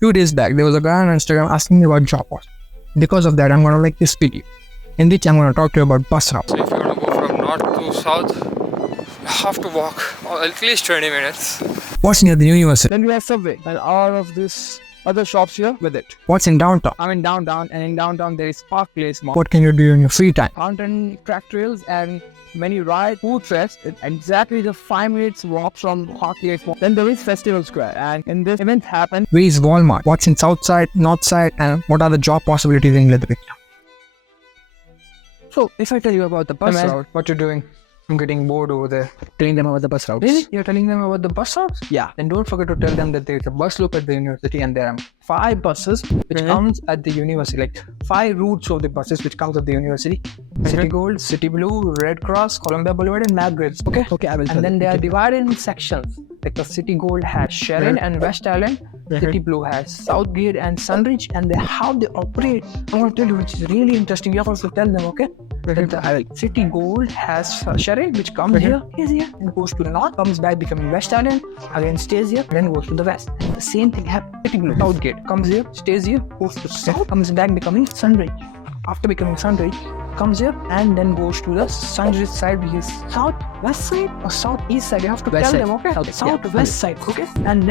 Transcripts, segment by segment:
2 days back, there was a guy on Instagram asking me about job offers. Because of that, I'm gonna make this video in which I'm gonna talk to you about bus routes. So if you want to go from north to south, you have to walk at least 20 minutes. What's near the university? Then we have Subway and all of this other shops here with it. What's in downtown? I'm in downtown, and in downtown there is Park Place Mall, What can you do in your free time? fountain, track trails, and many ride food fest. It's exactly just 5 minutes walk from Park Place Mall. Then there is Festival Square, and in this event happen. Where is Walmart? What's in south side, north side, and what are the job possibilities in Leatherwick? So if I tell you about the bus Hey man, route, what you're doing? I'm getting bored over there. telling them about the bus routes. Really? You're telling them about the bus routes? Yeah. Then don't forget to tell them that there's a bus loop at the university and there are 5 buses which comes at the university, like 5 routes of the buses which comes at the university. City Gold, City Blue, Red Cross, Columbia Boulevard and McGrath. Okay? Okay, I will tell And then you. they are divided in sections. Like the City Gold has Sharon and West Island. City Blue has Southgate and Sunridge, and how they operate. I'm going to tell you, which is really interesting. You have to tell them, okay? That the City Gold has Sharon, which comes here, stays here, and goes to the north, comes back becoming West Island, again stays here, then goes to the west. The same thing happens. City Blue, Southgate comes here, stays here, goes to south, comes back becoming Sunridge. After becoming Sunridge, comes here and then goes to the Sunridge side, which is southwest side or southeast side. You have to West tell side. them, okay? Southwest side, okay? And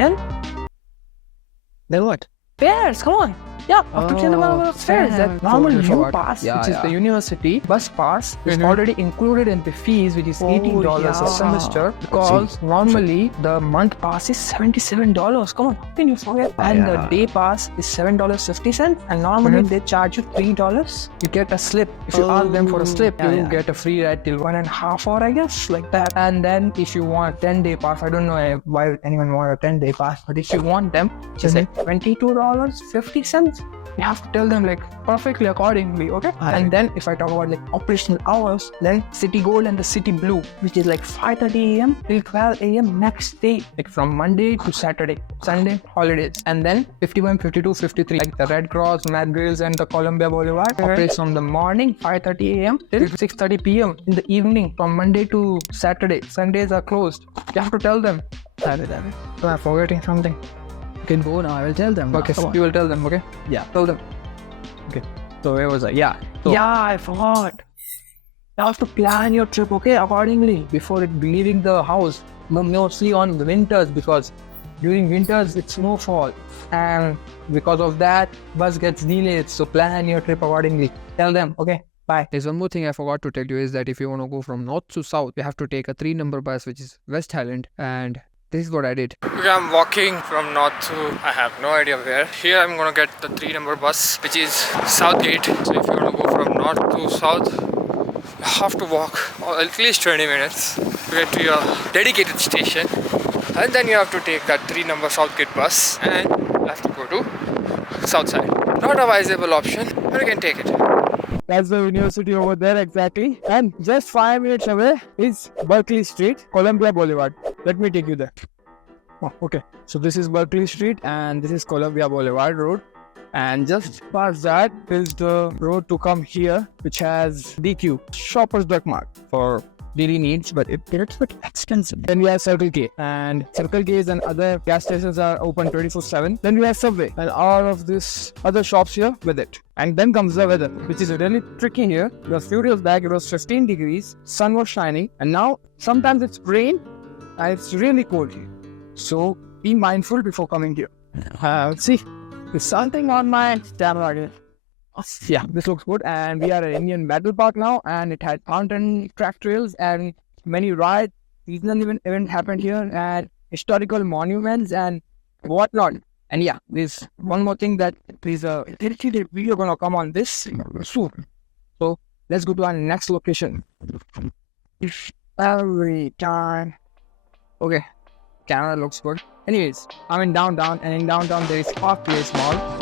Then what? fares, come on. Yeah, after telling them about fares, that fares. normal Totally U forgot. pass, Yeah, which is yeah. the university bus pass, is already included in the fees, which is $18 a yeah. semester. Because normally the month pass is $77. Come on, how can you forget? And the day pass is $7.50, and normally they charge you $3. You get a slip. If you ask them for a slip, you get a free ride till 1.5 hour, I guess, like that. And then if you want 10-day pass, I don't know why anyone want a 10-day pass, but if you want them, just like $22.50. You have to tell them like perfectly accordingly, okay? And then if I talk about like operational hours, then City Gold and the City Blue, which is like 5:30 a.m. till 12 a.m. next day, like from Monday to Saturday, Sunday holidays. And then 51, 52, 53, like the Red Cross, McGrath and the Columbia Boulevard operates from the morning 5:30 a.m. till 6:30 p.m. in the evening from Monday to Saturday. Sundays are closed. You have to tell them. Am I forgetting something? You can go now. I will tell them. Okay, Come on. you will tell them, okay? Yeah. Tell them. Okay. So where was I? Yeah. So, Yeah, I forgot. You have to plan your trip, okay, accordingly before leaving the house. Mostly on the winters, because during winters it's snowfall, and because of that, bus gets delayed. So plan your trip accordingly. Tell them, okay? Bye. There's one more thing I forgot to tell you is that if you want to go from north to south, you have to take a 3-number bus, which is West Highland, and this is what I did. Okay, I'm walking from north to, I have no idea where. Here I'm gonna get the 3-number bus, which is Southgate. So if you want to go from north to south, you have to walk at least 20 minutes to get to your dedicated station. And then you have to take that 3-number Southgate bus and you have to go to south side. Not a viable option, but you can take it. That's the university over there exactly. And just 5 minutes away is Berkeley Street, Columbia Boulevard. Let me take you there. Oh, okay. So this is Berkeley Street and this is Columbia Boulevard Road. And just past that is the road to come here, which has DQ, Shoppers Drug Mart, for daily needs, but it's a bit expensive. Then we have Circle K, and Circle K's and other gas stations are open 24/7. Then we have Subway and all of these other shops here with it. And then comes the weather, which is really tricky here. A few days back it was 15 degrees, sun was shining, and now sometimes it's rain and it's really cold here. So be mindful before coming here. Let's see. There's something on my camera here. Yeah, this looks good. And we are at Indian Battle Park now, and it had fountain, track trails, and many rides. Seasonal event happened here, and historical monuments and whatnot. And yeah, there's one more thing that there's a dedicated video gonna come on this soon. So let's go to our next location. Every time. Okay, camera looks good. Anyways, I'm in downtown, and in downtown there is Park Place Mall.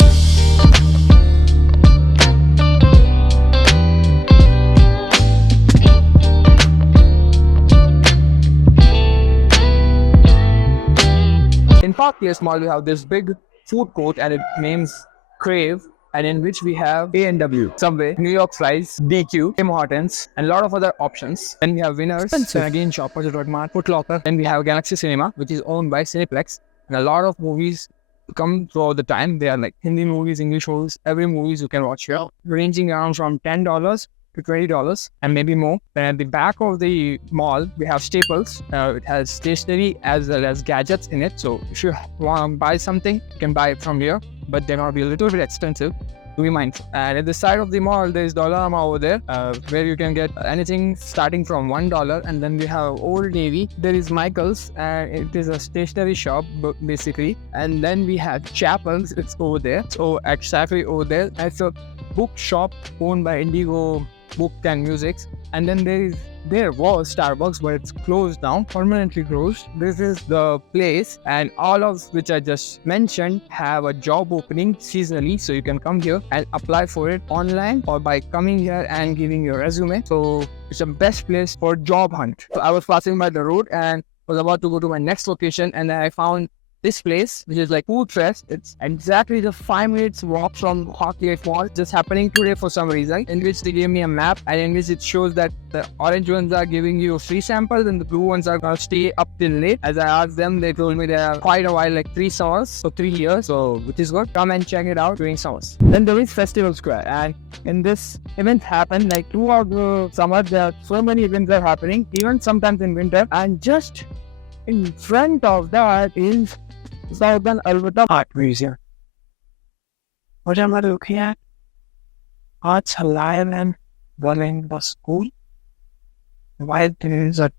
In Park Place Mall, we have this big food court, and it names Crave, and in which we have A&W, Subway, New York Fries, DQ, Tim Hortons, and a lot of other options. Then we have Winners, and again Shoppers Drug Mart, Foot Locker. Then we have Galaxy Cinema, which is owned by Cineplex, and a lot of movies come throughout the time. They are like Hindi movies, English movies, every movies you can watch here, ranging around from $10 to $20 and maybe more. Then at the back of the mall, we have Staples. It has stationery as well as gadgets in it. So if you want to buy something, you can buy it from here, but they're going to be a little bit expensive. To be mindful. And at the side of the mall, there is Dollarama over there, where you can get anything starting from $1. And then we have Old Navy. There is Michael's, and it is a stationery shop basically. And then we have Chapel's. It's over there. So exactly over there, it's a bookshop owned by Indigo Book and Musics. And then there was Starbucks, but it's closed down, permanently closed. This is the place, and all of which I just mentioned have a job opening seasonally, so you can come here and apply for it online or by coming here and giving your resume. So it's the best place for job hunt. So I was passing by the road and was about to go to my next location, and then I found this place, which is like Food Fest. It's exactly the 5 minutes walk from Hockey Mall. Just happening today for some reason, in which they gave me a map, and in which it shows that the orange ones are giving you free samples and the blue ones are gonna stay up till late. As I asked them, they told me they are quite a while, like 3 summers, so 3 years, so which is good. Come and check it out during summers. Then there is Festival Square, and in this event happen like throughout the summer. There are so many events are happening, even sometimes in winter, and just in front of that is Southern Alberta Art Museum. What am I looking at? Arts Alive and one in the school. Why there is a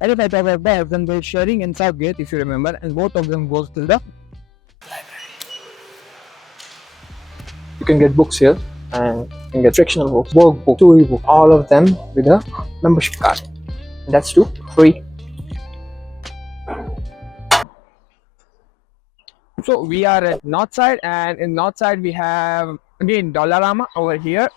anyway, they were there when they were sharing in Southgate, if you remember, and both of them goes to the library. You can get books here, and you can get fictional books, workbook, story book, all of them with a membership card. And that's too free. So we are at Northside, and in Northside we have again Dollarama over here,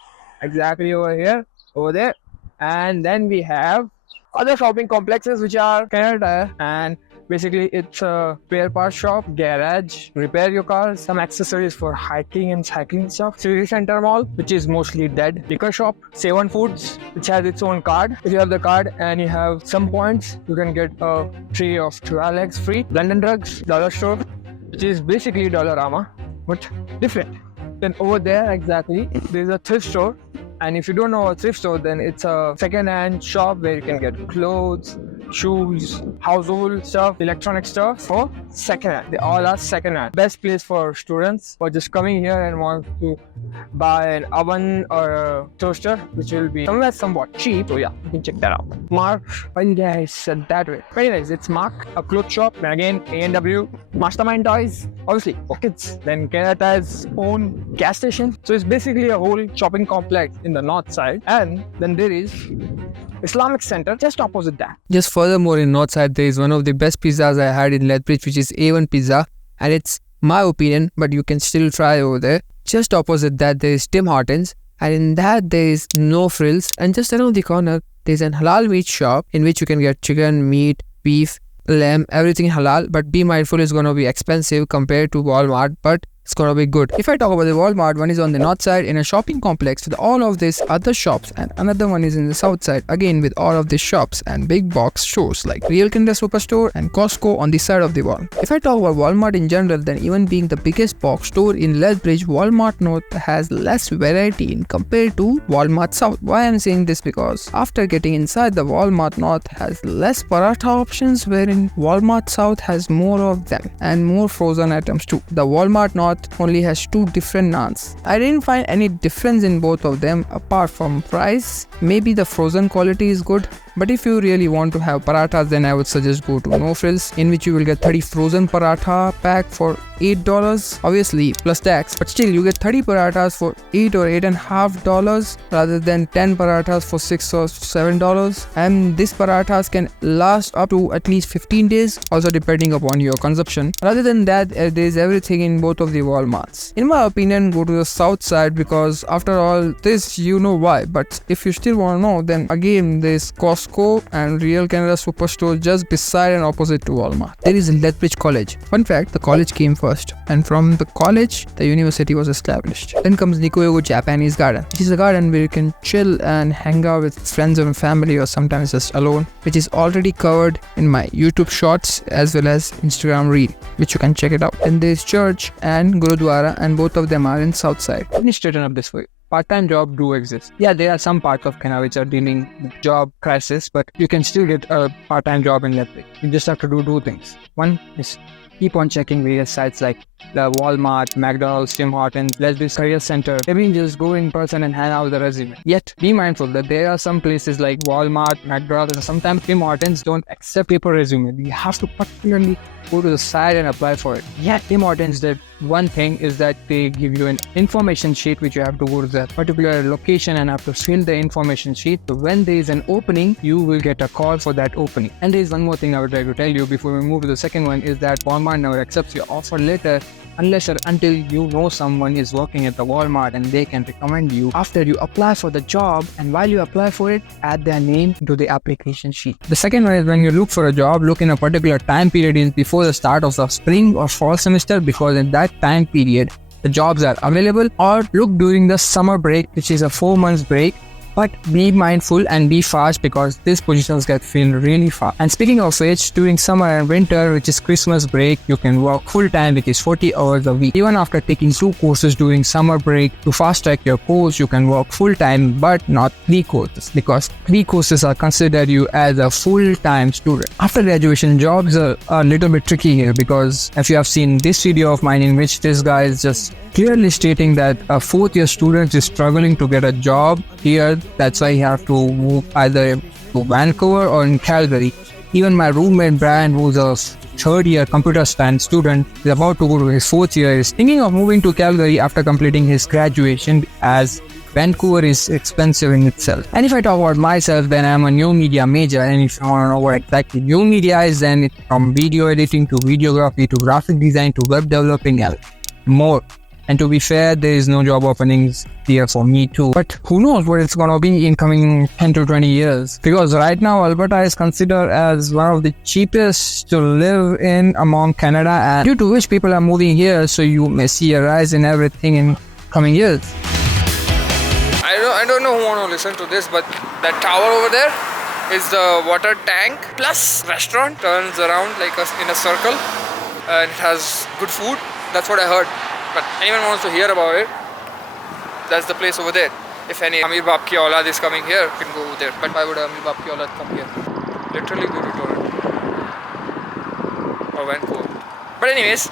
exactly over here, over there, and then we have other shopping complexes which are Canada, and basically it's a spare part shop, garage, repair your car, some accessories for hiking and cycling stuff. City Center Mall, which is mostly dead. Liquor shop, Save-On Foods, which has its own card. If you have the card and you have some points, you can get a tray of 12 eggs free. London Drugs, Dollar Store, which is basically Dollarama, but different. Then over there, exactly, there's a thrift store. And if you don't know a thrift store, then it's a second-hand shop where you can get clothes, shoes, household stuff, electronic stuff for second-hand. They all are second-hand. Best place for students for just coming here and want to buy an oven or a toaster, which will be somewhat cheap. So yeah, you can check that out. Mark, why did I said that way? Very nice. It's Mark, a clothes shop. And again, A&W, Mastermind Toys, obviously for kids. Then Canada's own gas station. So it's basically a whole shopping complex in the north side. And then there is Islamic Center just opposite that. Just furthermore, in Northside, there is one of the best pizzas I had in Lethbridge, which is A1 Pizza, and it's my opinion, but you can still try over there. Just opposite that, there is Tim Hortons, and in that there is No Frills, and just around the corner, there is an halal meat shop in which you can get chicken, meat, beef, lamb, everything halal, but be mindful it's going to be expensive compared to Walmart, but it's gonna be good. If I talk about the Walmart, one is on the north side in a shopping complex with all of these other shops, and another one is in the south side again with all of these shops and big box stores like Real Kinder Superstore and Costco on the side of the wall. If I talk about Walmart in general, then even being the biggest box store in Lethbridge, Walmart North has less variety in compared to Walmart South. Why I'm saying this? Because after getting inside, the Walmart North has less paratha options, wherein Walmart South has more of them and more frozen items too. The Walmart North only has 2 different naans. I didn't find any difference in both of them apart from price. Maybe the frozen quality is good, but if you really want to have parathas, then I would suggest go to No Frills, in which you will get 30 frozen paratha pack for $8, obviously plus tax, but still you get 30 parathas for $8 or $8.50 rather than 10 parathas for $6 or $7. And these parathas can last up to at least 15 days, also depending upon your consumption. Rather than that, there is everything in both of the Walmarts. In my opinion, go to the south side, because after all this, you know why, but if you still want to know, then again there is Costco Costco and Real Canada Superstore just beside and opposite to Walmart. There is Lethbridge College. Fun fact, the college came first, and from the college, the university was established. Then comes Nikoyogo Japanese Garden, which is a garden where you can chill and hang out with friends and family or sometimes just alone, which is already covered in my YouTube shorts as well as Instagram reel, which you can check it out. Then there's church and Gurudwara, and both of them are in Southside. Let me straighten up this for you. Part-time jobs do exist. Yeah, there are some parts of Canada which are dealing with job crisis, but you can still get a part-time job in Lethbridge. You just have to do two things. One is keep on checking various sites like the Walmart, McDonald's, Tim Hortons, Lethbridge Career Center. Maybe just go in person and hand out the resume. Yet, be mindful that there are some places like Walmart, McDonald's, and sometimes Tim Hortons don't accept paper resume. You have to particularly go to the site and apply for it. Yet, Tim Hortons did one thing is that they give you an information sheet which you have to go to that particular location and have to fill the information sheet. So when there is an opening, you will get a call for that opening. And there is one more thing I would like to tell you before we move to the second one is that Walmart never accepts your offer letter unless or until you know someone is working at the Walmart and they can recommend you after you apply for the job, and while you apply for it, add their name to the application sheet. The second one is when you look for a job, look in a particular time period is before the start of the spring or fall semester, because in that time period the jobs are available, or look during the summer break, which is a 4 months break. But be mindful and be fast because these positions get filled really fast. And speaking of which, during summer and winter, which is Christmas break, you can work full time, which is 40 hours a week. Even after taking 2 courses during summer break, to fast track your course, you can work full time, but not 3 courses, because 3 courses are considered you as a full time student. After graduation, jobs are a little bit tricky here, because if you have seen this video of mine in which this guy is just clearly stating that a 4th year student is struggling to get a job here. That's why he have to move either to Vancouver or in Calgary. Even my roommate Brian, who's a 3rd year computer science student, is about to go to his 4th year, is thinking of moving to Calgary after completing his graduation, as Vancouver is expensive in itself. And if I talk about myself, then I'm a new media major, and if you want to know what exactly new media is, then it's from video editing to videography to graphic design to web developing and more. And to be fair, there is no job openings here for me too. But who knows what it's gonna be in coming 10 to 20 years. Because right now, Alberta is considered as one of the cheapest to live in among Canada, and due to which people are moving here, so you may see a rise in everything in coming years. I don't know who want to listen to this, but that tower over there is the water tank plus restaurant, turns around like in a circle, and it has good food. That's what I heard. But anyone wants to hear about it, that's the place over there. If any Amir Baap ki aulad is coming here, you can go over there. But why would Amir Baap ki aulad come here? Literally go to Toronto or Vancouver. But anyways,